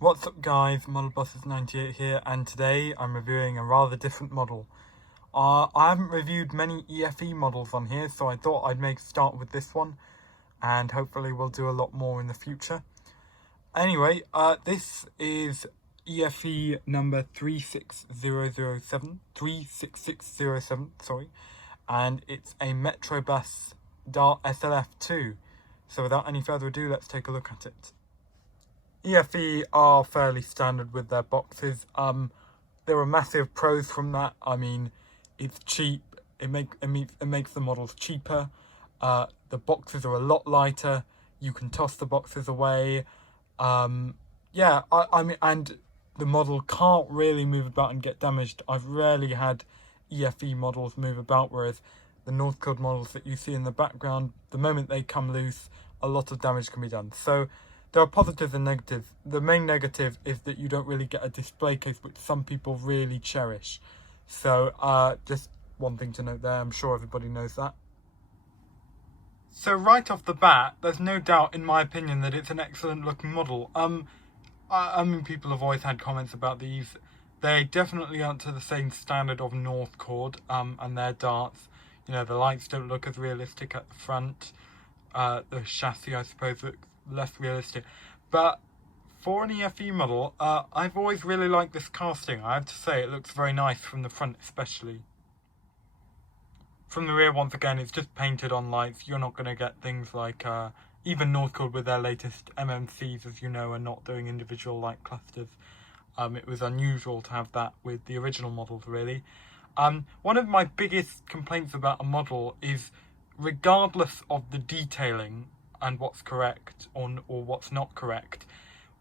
What's up guys, ModelBuses98 here, and today I'm reviewing a rather different model. I haven't reviewed many EFE models on here, so I thought I'd start with this one, and hopefully we'll do a lot more in the future. Anyway, this is EFE number 36607, and it's a Metrobus Dart SLF2. So without any further ado, let's take a look at it. EFE are fairly standard with their boxes. There are massive pros from that. I mean, it's cheap. It makes the models cheaper. The boxes are a lot lighter. You can toss the boxes away. I mean, and the model can't really move about and get damaged. I've rarely had EFE models move about, whereas the North Code models that you see in the background, the moment they come loose, a lot of damage can be done. So there are positives and negatives. The main negative is that you don't really get a display case, which some people really cherish. So just one thing to note there, I'm sure everybody knows that. So right off the bat, there's no doubt in my opinion that it's an excellent looking model. I mean, people have always had comments about these. They definitely aren't to the same standard of North Chord and their darts. You know, the lights don't look as realistic at the front. The chassis, I suppose, looks less realistic. But for an EFE model, I've always really liked this casting. I have to say, it looks very nice from the front especially. From the rear, once again, it's just painted on lights. You're not going to get things like, even North Chord with their latest MMCs, as you know, are not doing individual light clusters. It was unusual to have that with the original models, really. One of my biggest complaints about a model is, regardless of the detailing and what's correct or what's not correct,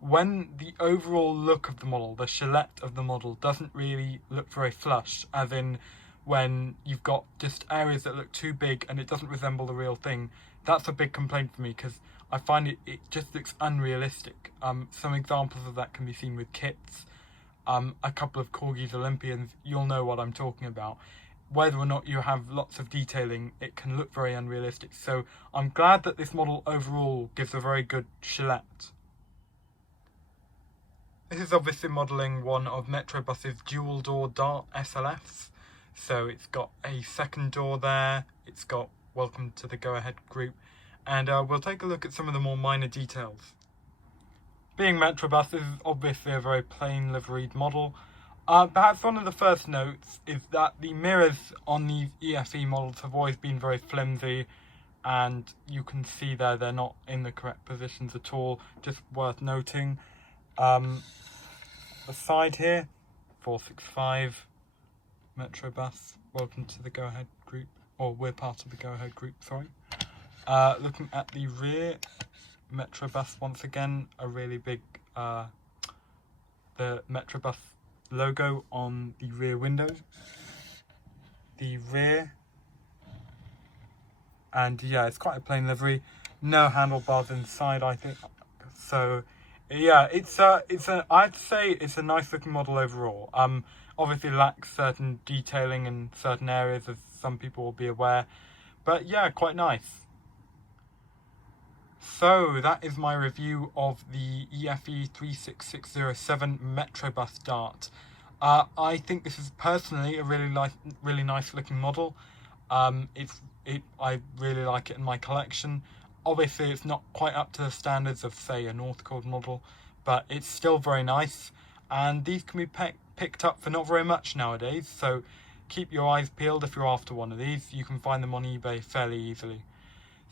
when the overall look of the model, the silhouette of the model, doesn't really look very flush, as in when you've got just areas that look too big and it doesn't resemble the real thing, that's a big complaint for me, because I find it just looks unrealistic. Some examples of that can be seen with kits. A couple of Corgi's Olympians, you'll know what I'm talking about. Whether or not you have lots of detailing, it can look very unrealistic. So I'm glad that this model overall gives a very good silhouette. This is obviously modelling one of Metrobus's dual door Dart SLFs. So it's got a second door there, it's got welcome to the go ahead group, and we'll take a look at some of the more minor details. Being Metrobus, this is obviously a very plain liveried model. Perhaps one of the first notes is that the mirrors on these EFE models have always been very flimsy, and you can see there they're not in the correct positions at all, just worth noting. The side here, 465, Metrobus, welcome to the go ahead group, or we're part of the go ahead group, sorry. Looking at the rear, Metrobus, once again, a really big, the Metrobus logo on the rear windows, the rear, and yeah, it's quite a plain livery, no handlebars inside, I think. So yeah, I'd say it's a nice looking model overall. Obviously lacks certain detailing in certain areas, as some people will be aware, but yeah, quite nice. So that is my review of the EFE 36607 Metrobus Dart. I think this is personally a really nice looking model. I really like it in my collection. Obviously it's not quite up to the standards of, say, a North Chord model, but it's still very nice, and these can be picked up for not very much nowadays, so keep your eyes peeled if you're after one of these. You can find them on eBay fairly easily.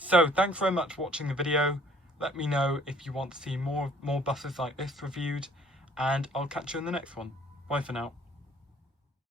So thanks very much for watching the video. Let me know if you want to see more buses like this reviewed, and I'll catch you in the next one. Bye for now.